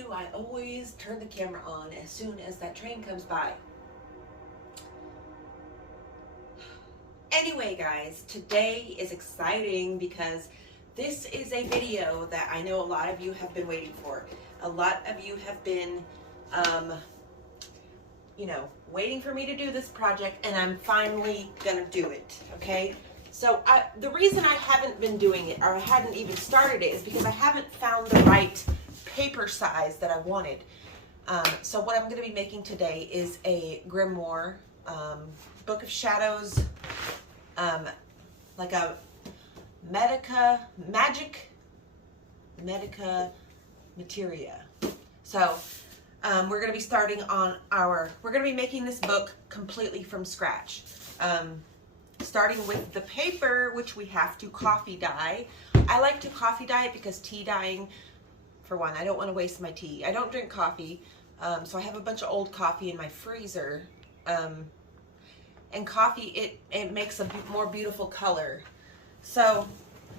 do I always turn the camera on as soon as that train comes by? Anyway, guys, today is exciting because this is a video that I know a lot of you have been waiting for. A lot of you have been, waiting for me to do this project, and I'm finally gonna do it, okay? So the reason I haven't been doing it, or I hadn't even started it, is because I haven't found the right paper size that I wanted. So what I'm gonna be making today is a grimoire, Book of Shadows, like a MEDICA, MATERIA. So we're going to be starting on we're going to be making this book completely from scratch. Starting with the paper, which we have to coffee dye. I like to coffee dye it because tea dyeing, for one, I don't want to waste my tea. I don't drink coffee, so I have a bunch of old coffee in my freezer. And coffee, it makes a more beautiful color. So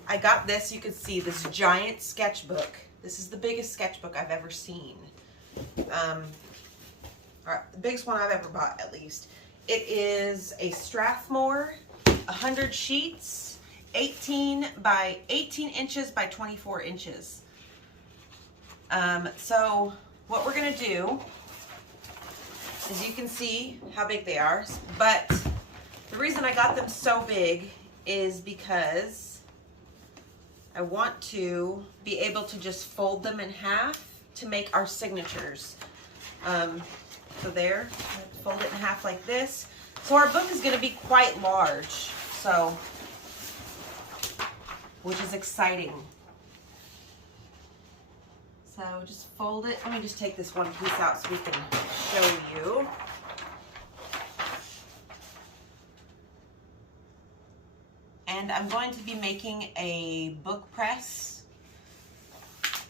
I got this, you can see this giant sketchbook. This is the biggest sketchbook I've ever seen. Or the biggest one I've ever bought, at least. It is a Strathmore, 100 sheets, 18 inches by 24 inches. So what we're gonna do, as you can see how big they are, but the reason I got them so big is because I want to be able to just fold them in half to make our signatures. So there, fold it in half like this. So our book is going to be quite large, so, which is exciting. So just fold it. Let me just take this one piece out so we can show you. And I'm going to be making a book press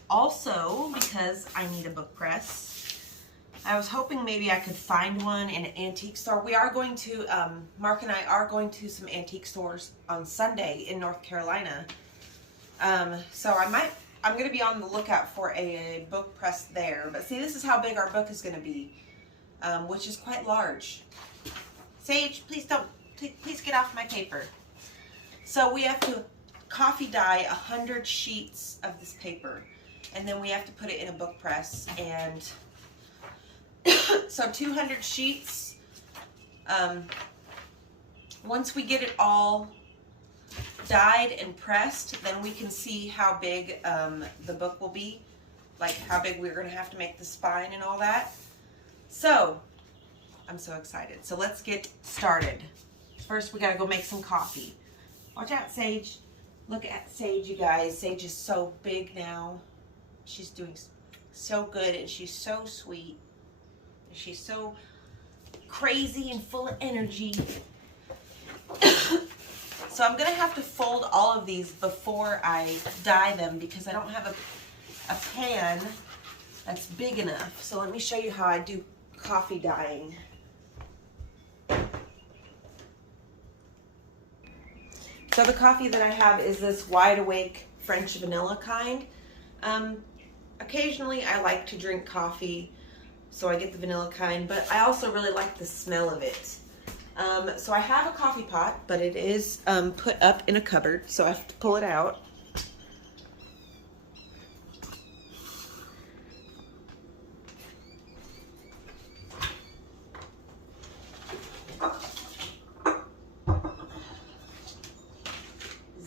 also because I need a book press. I was hoping maybe I could find one in an antique store. We are going to, Mark and I are going to some antique stores on Sunday in North Carolina. So I'm going to be on the lookout for a book press there. But see, this is how big our book is going to be, which is quite large. Sage, please get off my paper. So we have to coffee dye 100 sheets of this paper, and then we have to put it in a book press. And so 200 sheets. Once we get it all dyed and pressed, then we can see how big the book will be, like how big we're going to have to make the spine and all that. So I'm so excited. So let's get started. First, we got to go make some coffee. Watch out, Sage. Look at Sage, you guys. Sage is so big now. She's doing so good, and she's so sweet. And she's so crazy and full of energy. So I'm going to have to fold all of these before I dye them because I don't have a pan that's big enough. So let me show you how I do coffee dyeing. So the coffee that I have is this Wide Awake French vanilla kind. Occasionally I like to drink coffee, so I get the vanilla kind, but I also really like the smell of it. So I have a coffee pot, but it is put up in a cupboard, so I have to pull it out.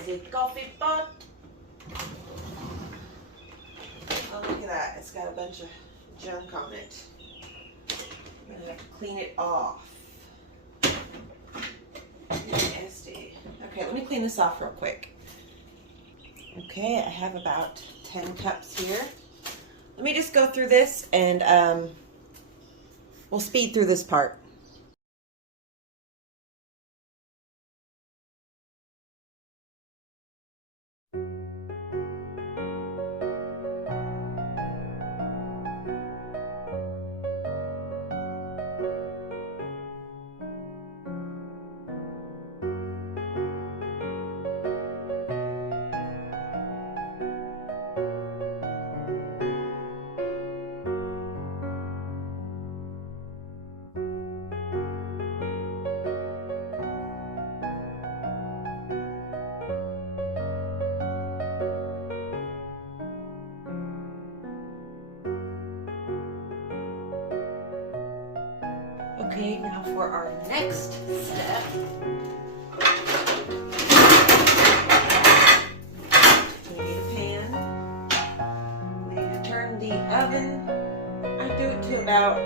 The coffee pot. Oh, look at that. It's got a bunch of junk on it. I'm going to have to clean it off. Nasty. Okay, let me clean this off real quick. Okay, I have about 10 cups here. Let me just go through this and we'll speed through this part. Okay, now for our next step. We need a pan. We need to turn the oven. I do it to about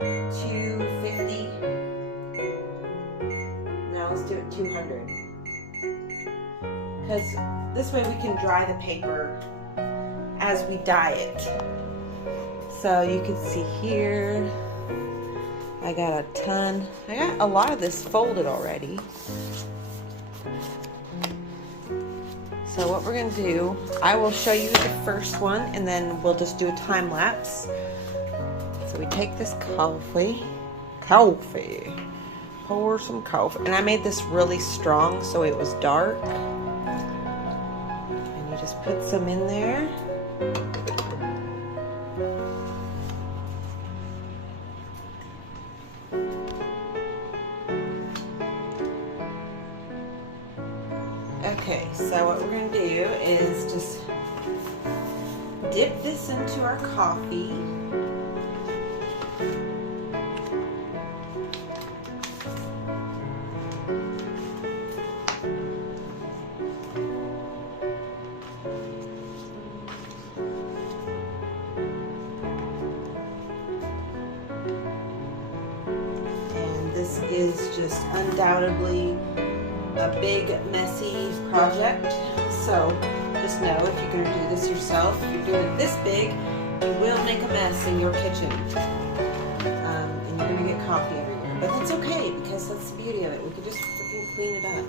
250. Now let's do it 200. Because this way we can dry the paper as we dye it. So you can see here, I got a ton. I got a lot of this folded already. So what we're gonna do, I will show you the first one and then we'll just do a time lapse. So we take this coffee, pour some coffee. And I made this really strong so it was dark. And you just put some in there. Okay, so what we're going to do is just dip this into our coffee. And this is just undoubtedly a big, messy project. So just know if you're going to do this yourself, if you're doing it this big, you will make a mess in your kitchen. And you're going to get coffee everywhere. But that's okay, because that's the beauty of it. We can just freaking clean it up.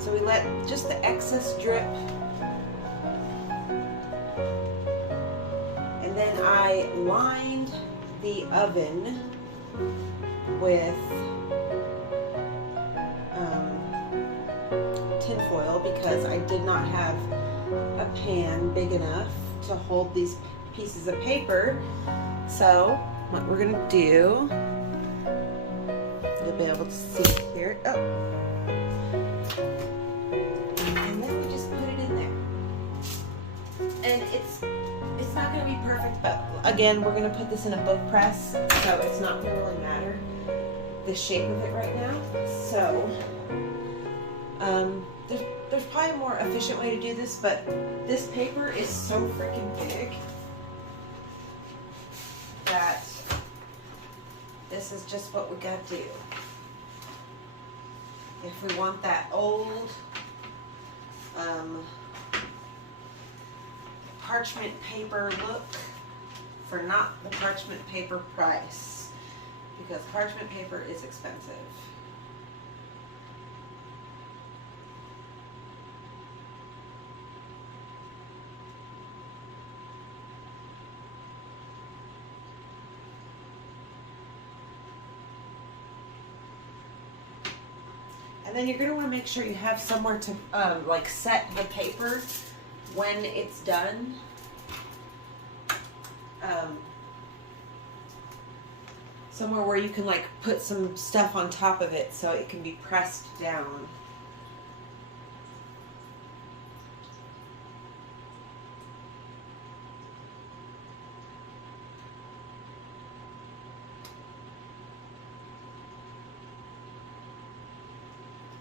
So we let just the excess drip. And then I lined the oven with tin foil because I did not have a pan big enough to hold these pieces of paper. So what we're gonna do, you'll be able to see here. Oh. And then we just put it in there. And it's not gonna be perfect, but again, we're gonna put this in a book press, so it's not gonna really matter the shape of it right now. So there's probably a more efficient way to do this, but this paper is so freaking big that this is just what we gotta do. If we want that old parchment paper look for not the parchment paper price, because parchment paper is expensive. And then you're going to want to make sure you have somewhere to like set the paper when it's done. Somewhere where you can like put some stuff on top of it so it can be pressed down.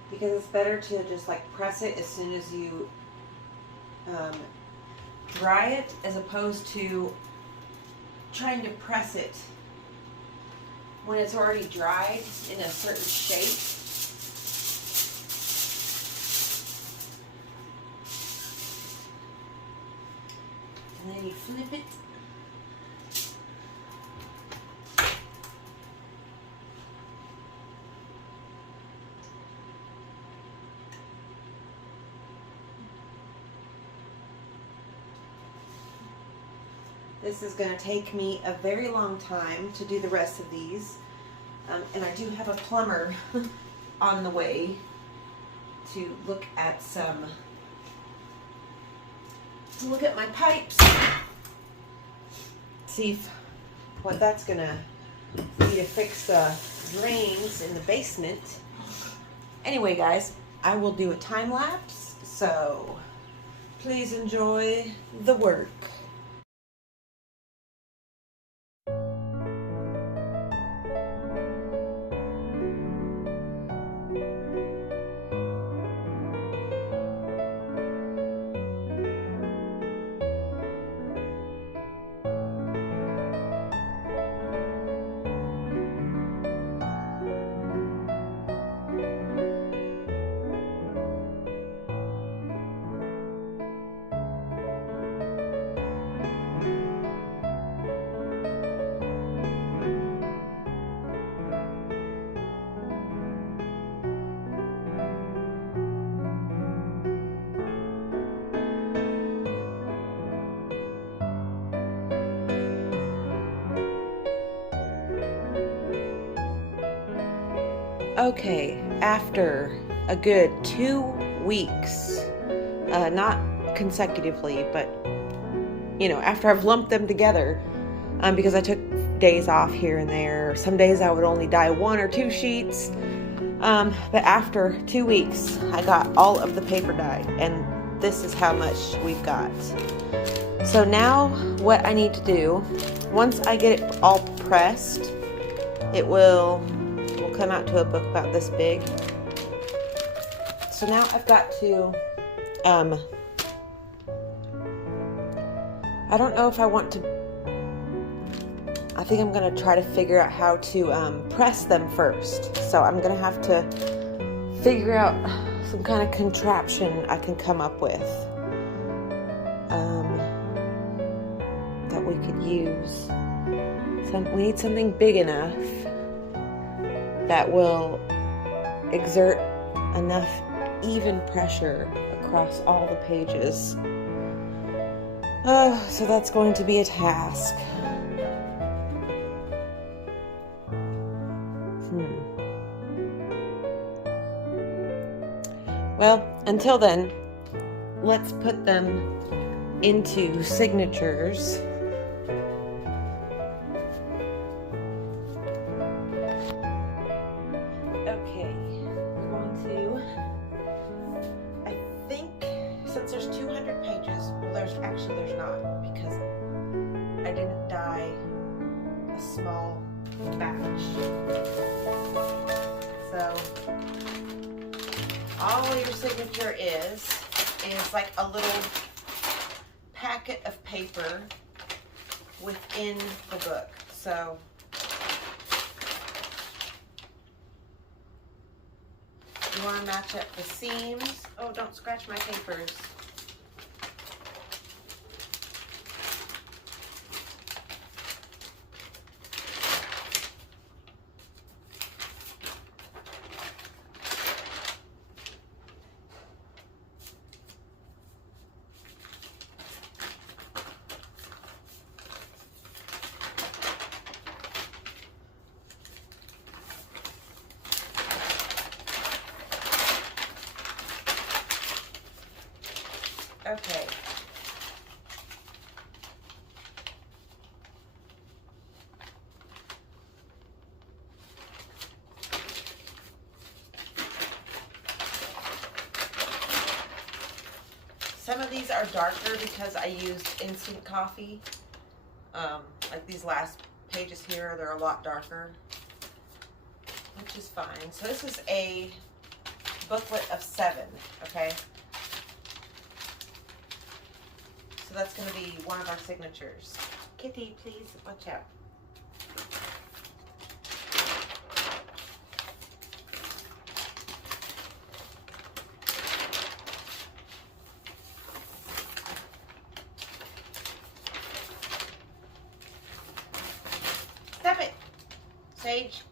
Because it's better to just like press it as soon as you dry it, as opposed to trying to press it when it's already dried in a certain shape. And then you flip it. This is going to take me a very long time to do the rest of these. And I do have a plumber on the way to look at my pipes. See what that's going to be to fix the drains in the basement. Anyway, guys, I will do a time lapse, so please enjoy the work. Okay, after a good 2 weeks, not consecutively, but you know, after I've lumped them together, because I took days off here and there. Some days I would only dye 1 or 2 sheets. But after 2 weeks, I got all of the paper dyed, and this is how much we've got. So now what I need to do, once I get it all pressed, it will come out to a book about this big. So now I've got to, I don't know if I want to, I think I'm going to try to figure out how to press them first. So I'm going to have to figure out some kind of contraption I can come up with that we could use. We need something big enough that will exert enough even pressure across all the pages. So that's going to be a task. Well, until then, let's put them into signatures. Okay, we're going to, I think, since there's 200 pages, well, there's not, because I didn't dye a small batch. So all your signature is like a little packet of paper within the book. So you want to match up the seams. Oh, don't scratch my papers. Okay. Some of these are darker because I used instant coffee. Like these last pages here, they're a lot darker, which is fine. So this is a booklet of 7, okay? So that's going to be one of our signatures. Kitty, please watch out. Stop it, Sage.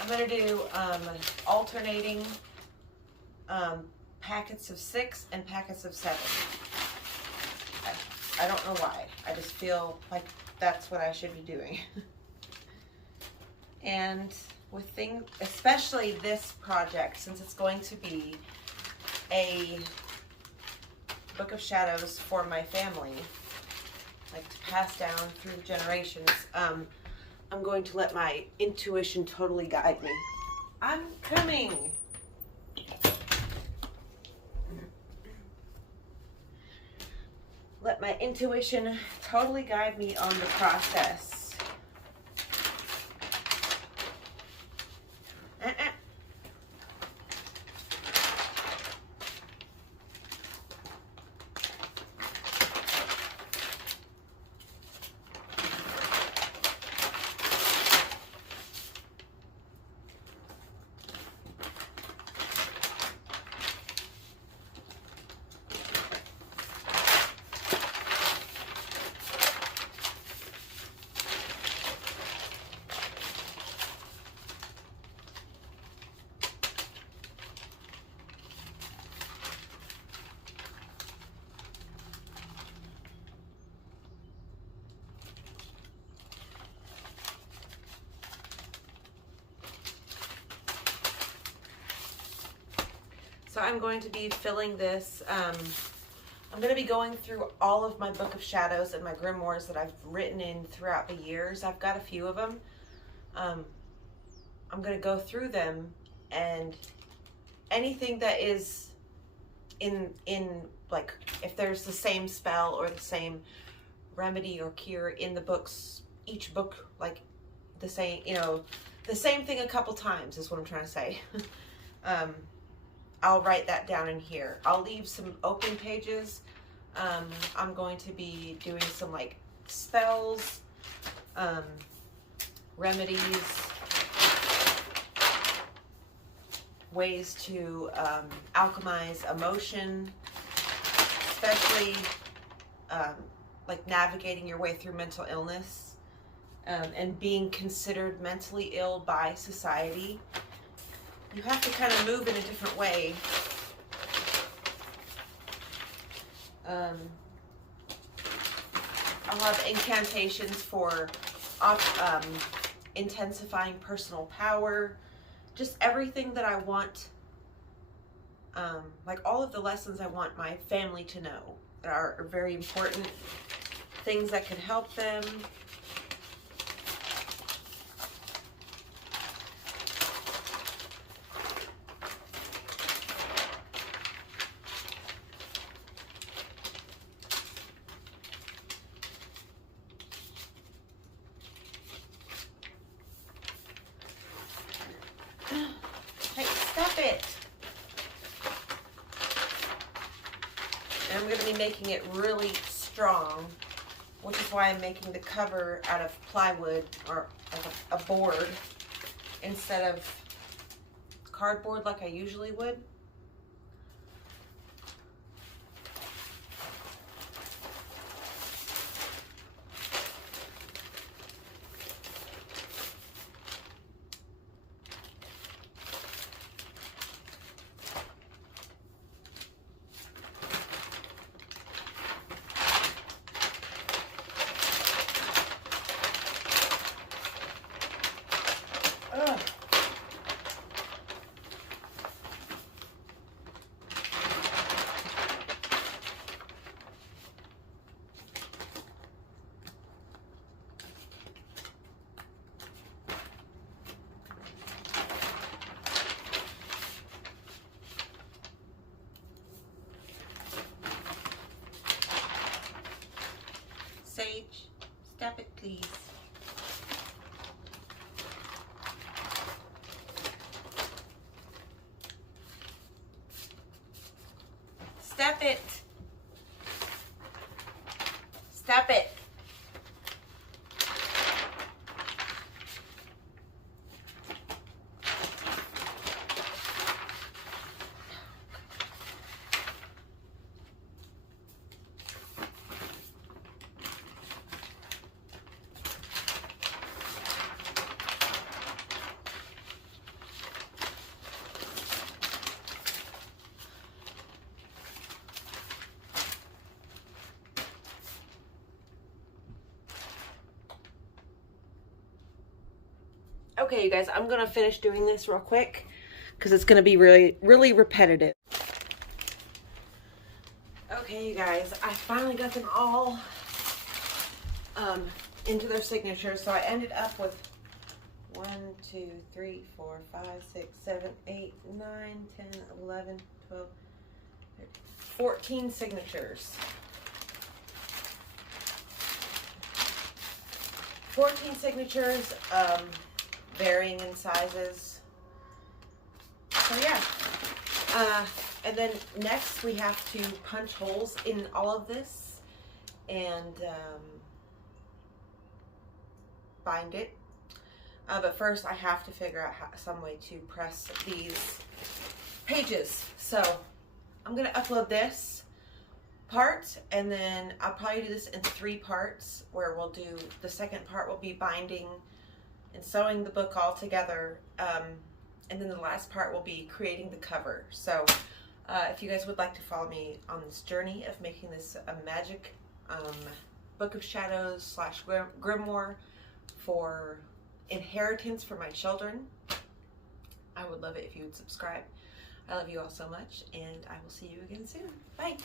I'm going to do alternating packets of 6 and packets of 7. I don't know why. I just feel like that's what I should be doing. And with things, especially this project, since it's going to be a book of shadows for my family, like to pass down through the generations, I'm going to let my intuition totally guide me. I'm coming. Let my intuition totally guide me on the process. So I'm going to be filling this. I'm going to be going through all of my Book of Shadows and my grimoires that I've written in throughout the years. I've got a few of them. I'm going to go through them, and anything that is in like, if there's the same spell or the same remedy or cure in the books, each book, like the same, you know, the same thing a couple times is what I'm trying to say. I'll write that down in here. I'll leave some open pages. I'm going to be doing some like spells, remedies, ways to alchemize emotion, especially like navigating your way through mental illness and being considered mentally ill by society. You have to kind of move in a different way. I'll have incantations for intensifying personal power, just everything that I want, like all of the lessons I want my family to know that are very important, things that can help them. Hey, stop it! And I'm going to be making it really strong, which is why I'm making the cover out of plywood or like a board instead of cardboard like I usually would. Sage, stop it, please. Stop it. Stop it. Okay, you guys, I'm gonna finish doing this real quick because it's gonna be really repetitive. Okay, you guys, I finally got them all into their signatures. So I ended up with 1, 2, 3, 4, 5, 6, 7, 8, 9, 10, 11, 12, 13, 14 signatures. 14 signatures, varying in sizes. So yeah. And then next we have to punch holes in all of this and bind it. But first I have to figure out some way to press these pages. So I'm gonna upload this part, and then I'll probably do this in 3 parts, where we'll do, the second part will be binding and sewing the book all together, and then the last part will be creating the cover. So if you guys would like to follow me on this journey of making this a magic Book of Shadows / grimoire for inheritance for my children, I would love it if you would subscribe. I love you all so much, and I will see you again soon. Bye.